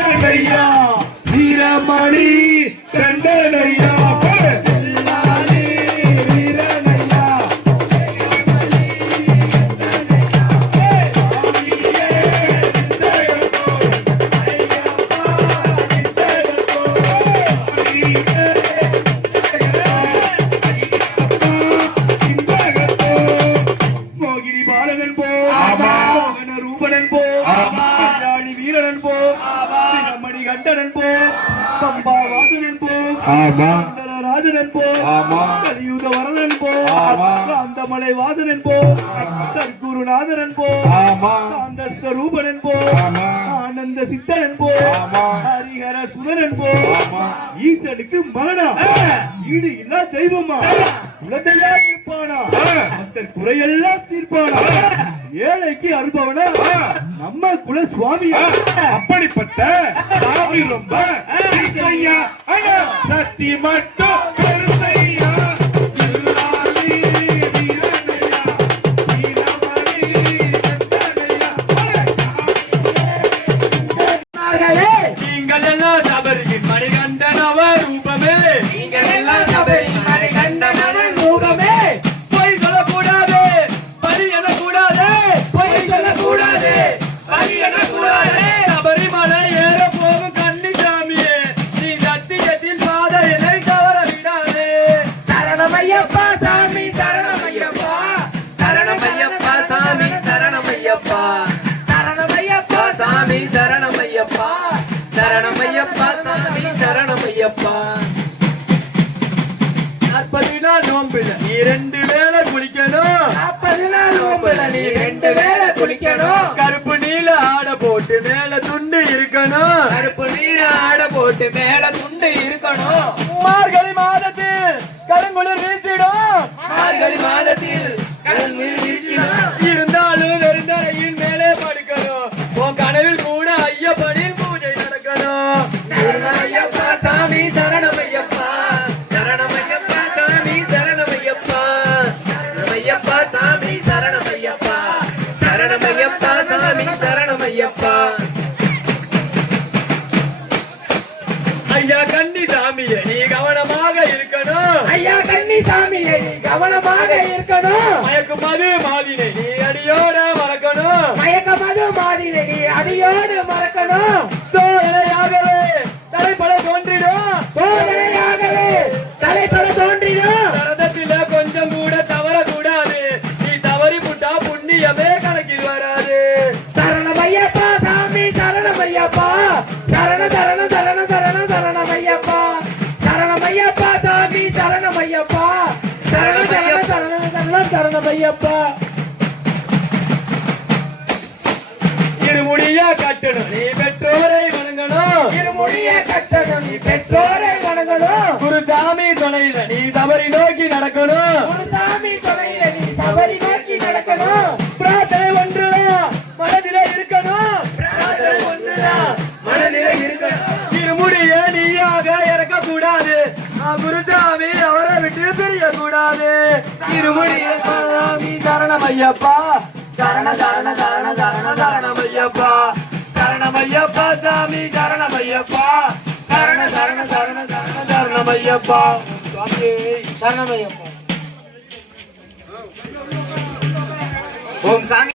கண்டனையா வீரமணி கண்டனன் போ பம்பா வாசனன் போ ஆமா ராஜனன் போ ஆமா. கலியுத போ ஆமா. காந்தமலை வாசனன் போ சத்குருநாதனன் போ ஆமா சாந்த ஸ்வரூபனன் போ ஆமா. ஆனந்த சித்தனன் போ ஆமா. ஹரிஹர சுதனன் போ ஆமா. ஈசனுக்கு மகனா ஈடு இல்லா தெய்வமா குலத்தையா இருப்பானா பக்தர் குறையெல்லாம் தீர்ப்பானா ஏழைக்கு அருபவனா நம்ம குல சுவாமியா அப்படிப்பட்ட சாமி ரொம்ப மட்டும் கண்டனையா. நீங்கள் எல்லாம் மணிகண்டன் நோம்பில் நீ ரெண்டு வேளை குளிக்கணும். நாற்பது நாள் நோம்புல நீ ரெண்டு வேளை குளிக்கணும். கருப்பு நீல ஆடை போட்டு மேல துண்டு இருக்கணும். கருப்பு நீர் ஆட போட்டு மேல கவனமாக இருக்கணும். மயக்கு மது மாதினை நீ அடியோட மறக்கணும். மயக்க மது மாதினை நீ அடியோடு மறக்கணும். சோதனையாகவே தலைப்பட தோன்றிடும். சோதனையாகவே தலைப்பட தோன்றிடும். சரதத்தில கொஞ்சம் கூட தவறக்கூடாது. நீ தவறி புட்டா புண்ணியமே கணக்கில் வராது. சரணமையப்பா சாமி சரணமையப்பா. சரண சரண சரணமையப்பா இருமுடியா கட்டணும். நீ பெற்றோரை வணங்கணும். இருமொழிய கட்டணம். நீ பெற்றோரை வணங்கணும். குருசாமி துணையில நீ தவறி நோக்கி நடக்கணும். பிரிய திருமுடியை இருமுடிய சாமி சரணம் ஐயப்பா தரண தரண சரண சரண சரணம் ஐயப்பா சரணம் ஐயப்பா சாமி சரணம் ஐயப்பா தரண தரண தரண சரண சரணம் ஐயப்பா சுவாமி சரணமையப்பா ஓம் சாமி.